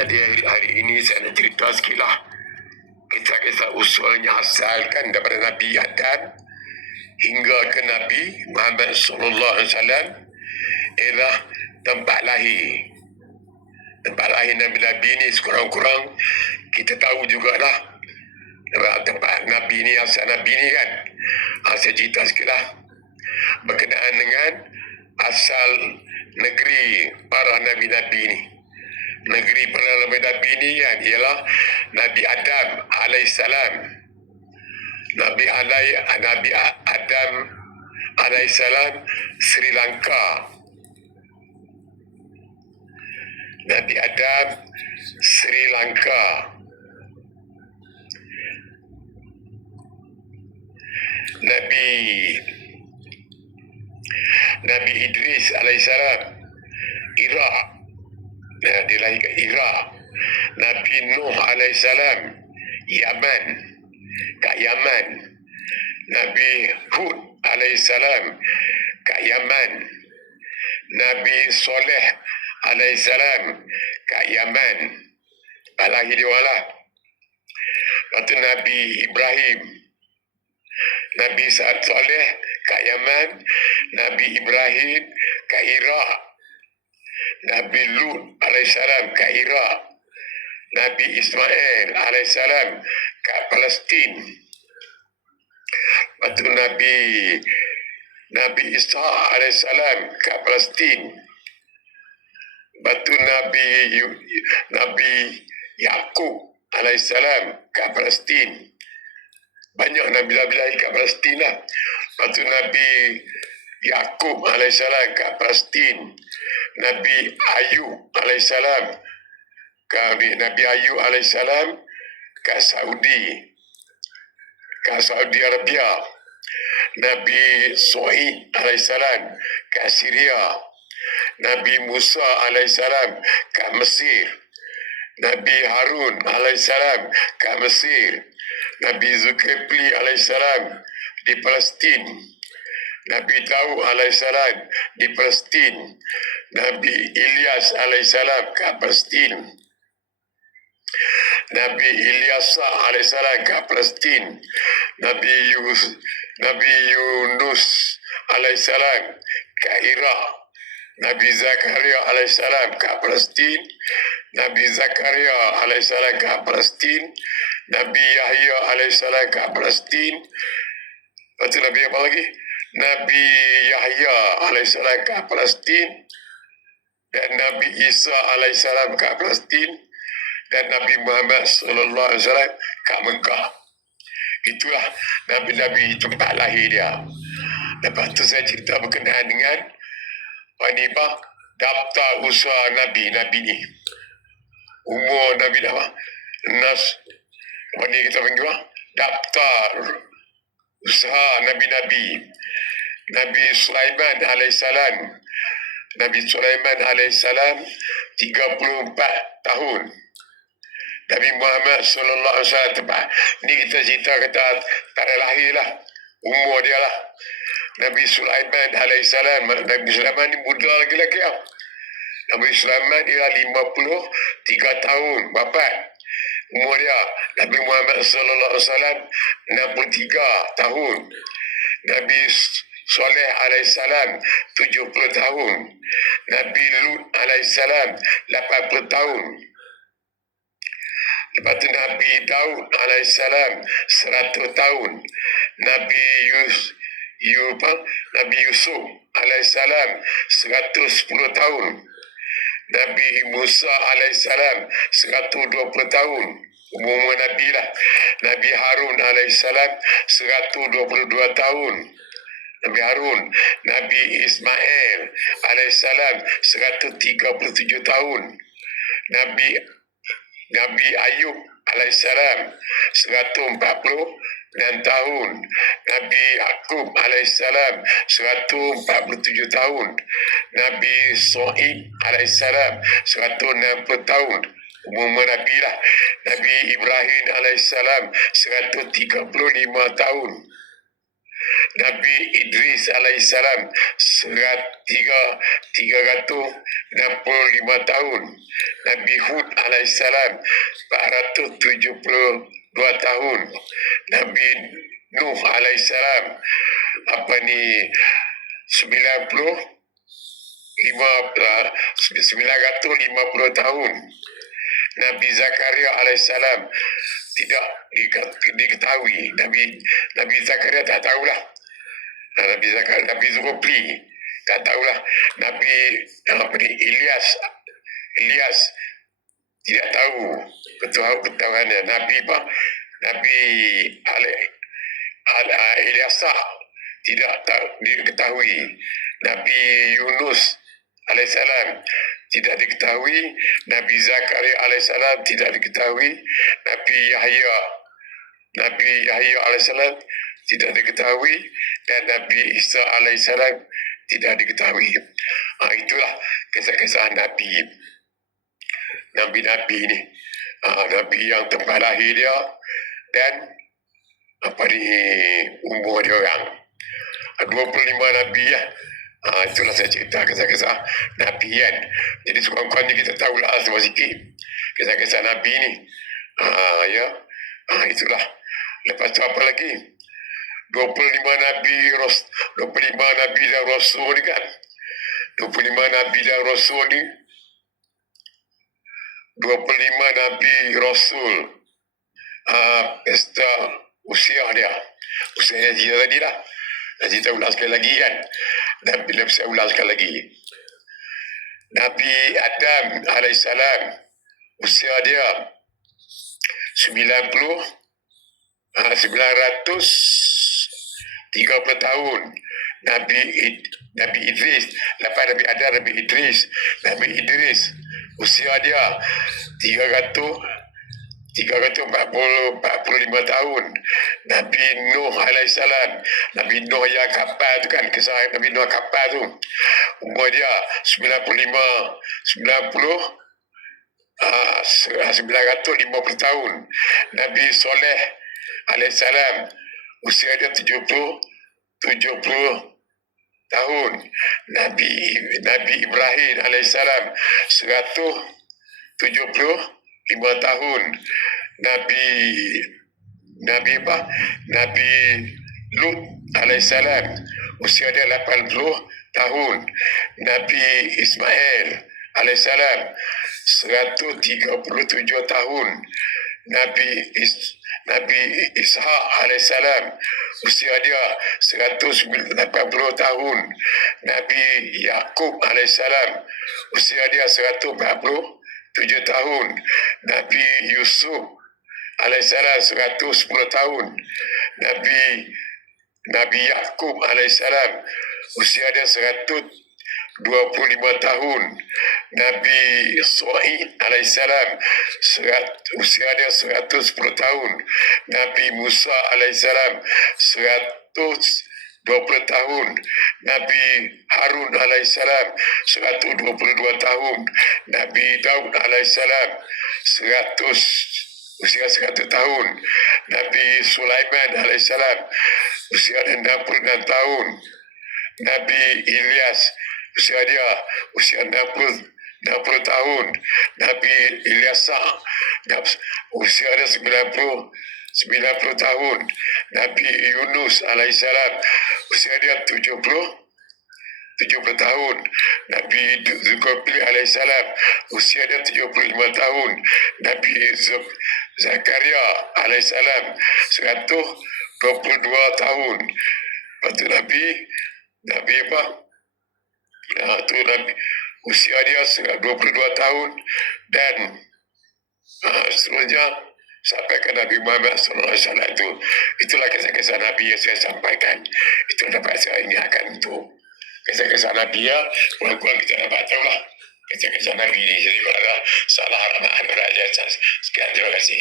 Jadi hari ini saya nak cerita sikit lah kisah-kisah usulnya asalkan daripada Nabi Adam hingga ke Nabi Muhammad sallallahu alaihi wasallam ialah tempat lahir. Tempat lahir Nabi ni sekurang-kurang kita tahu jugalah tempat Nabi ni, asal Nabi ni kan. Saya cerita sikit lah berkenaan dengan asal negeri para Nabi-Nabi ni. Negeri para Nabi-Nabi ni kan ialah Nabi Adam alaihissalam. Nabi Adam alaihissalam Sri Lanka. Nabi Adam Sri Lanka. Nabi Idris alaihissalam Iraq. Dia lahir kat Iraq. Nabi Nuh alaihissalam Yaman, kat Yaman. Nabi Hud alaihissalam kat Yaman. Nabi Soleh alaihissalam kat Yaman. Lahir dia orang lah. Lepas tu Nabi Ibrahim, Nabi Soleh kat Yaman. Nabi Ibrahim kat Iraq. Nabi Lut alaihissalam kat Iraq. Nabi Ismail alaihissalam kat Palestin. Lepas tu Nabi Isa alaihissalam kat Palestin. Lepas tu Nabi Yaqub alaihissalam kat Palestin. Banyak Nabi-Nabi lahir kat Palestin lah. Lepas tu Nabi Yaqub alaihissalam kat Palestin. Nabi Ayub alaihissalam Nabi Ayub alaihissalam kat Saudi Arabia. Nabi Suhaib alaihissalam kat Syria. Nabi Musa alaihissalam kat Mesir. Nabi Harun alaihissalam kat Mesir. Nabi Zulkifli alaihissalam di Palestin. Nabi Daud alaihissalam di Palestin. Nabi Ilyas alaihissalam kat Palestin. Nabi Ilyasa alaihissalam kat Palestin. Nabi Yunus alaihissalam kat Iraq. Nabi Zakaria alaihissalam kat Palestin. Nabi Zakaria alaihissalam kat Palestin. Nabi Yahya alaihissalam kat Palestin. Lepas tu Nabi apa lagi? Nabi Yahya alaihissalam kat Palestin. Dan Nabi Isa alaihissalam kat Palestin. Dan Nabi Muhammad sallallahu alaihi wasallam kat Mekah. Itulah Nabi-Nabi tempat lahir dia. Lepas tu saya cerita berkenaan dengan daftar usaha Nabi ni. Umur Nabi dah apa ni kita panggil daftar usaha Nabi-Nabi. Nabi Sulaiman alaihissalam. Nabi Sulaiman alaihissalam 34 tahun. Nabi Muhammad sallallahu alaihi wasallam tempat ni kita cerita kata tarikh lahir lah, umur dia lah. Nabi Sulaiman alaihissalam, Nabi Sulaiman ni muda lagi-lagi lah. Nabi Sulaiman dia 53 tahun wafat umur dia. Nabi Muhammad sallallahu alaihi wasallam 63 tahun. Nabi Soleh alaihissalam 70 tahun. Nabi Lut alaihissalam 80 tahun. Lepas tu Nabi Daud alaihissalam 100 tahun. Nabi Yusuf alaihissalam 110 tahun. Nabi Musa alaihissalam 120 tahun. Umur Nabi lah. Nabi Harun alaihissalam 122 tahun. Nabi Harun. Nabi Ismail alaihissalam 137 tahun. Nabi Ayub alaihissalam 146 tahun. Nabi Yaqub alaihissalam 147 tahun. Nabi Suhaib alaihissalam 160 tahun. Umur Nabi lah. Nabi Ibrahim alaihissalam 135 tahun. Nabi Idris alaihissalam 365 tahun. Nabi Hud alaihissalam 472 tahun. Nabi Nuh alaihissalam 950 tahun. Nabi Zakaria alaihissalam tidak diketahui. Nabi Zakaria tak tahulah. Nabi Zulkifli tak tahulah. Nabi Ilyas tidak tahu ketahuannya. Nabi Ilyasa tidak diketahui. Nabi Yunus alaihissalam tidak diketahui. Nabi Zakaria alaihissalam tidak diketahui. Nabi Yahya alaihissalam tidak diketahui, dan Nabi Isa alaihissalam tidak diketahui. Itulah kisah-kisah Nabi ni. Nabi yang tempat lahir dia dan umur dia orang. 25 Nabi ya. Itulah saya cerita kisah-kisah Nabi kan. Jadi sekurang-kurangnya kita tahulah sikit kisah-kisah Nabi ni. Itulah. Lepas tu apa lagi? 25 Nabi dan Rasul ni kan. 25 Nabi dan Rasul ni. 25 Nabi Rasul. Pesta usianya dia tadi lah. Nanti kita ulas sekali lagi kan. Dan bila saya ulas sekali lagi. Nabi Adam alaihissalam usia dia 930 tahun. Nabi Idris, lepas Nabi Adam, Nabi Idris usia dia 345 tahun. Nabi Nuh alaihissalam, Nabi Nuh yang kapal tu kan, kisah Nabi Nuh kapal tu, umur dia 950 tahun. Nabi Soleh alaihissalam usia dia 70 tahun. Nabi Ibrahim alaihissalam 175 tahun. Nabi Lut alaihissalam usia dia 80 tahun. Nabi Ismail alaihissalam 137 tahun. Nabi Ishaq alaihissalam usia dia 180 tahun. Nabi Yaqub alaihissalam usia dia 147 tahun. Nabi Yusuf alaihissalam 110 tahun. Nabi Yaqub alaihissalam usia dia 125 tahun. Nabi Suhaib alaihissalam usia dia 110 tahun. Nabi Musa alaihissalam 120 tahun. Nabi Harun alaihissalam 122 tahun. Nabi Daud alaihissalam usia 100 tahun. Nabi Sulaiman alaihissalam usia 66 tahun. Nabi Ilyas usia 60 tahun. Nabi Ilyasa usia dia 90 tahun. Nabi Yunus alaihissalam usia dia 70 tahun. Nabi Zulkifli alaihissalam usia dia 75 tahun. Nabi Zakaria alaihissalam 122 tahun. Lepas tu Nabi usia dia 22 tahun dan seterusnya sampai ke Nabi Muhammad SAW itu. Itulah kisah-kisah Nabi yang saya sampaikan. Itu dapat saya ingatkan untuk kisah-kisah Nabi ya. Kurang-kurang kita dapat tahu lah kisah-kisah Nabi ini. Jadi kalau ada salah arahan raja, sekian, terima kasih.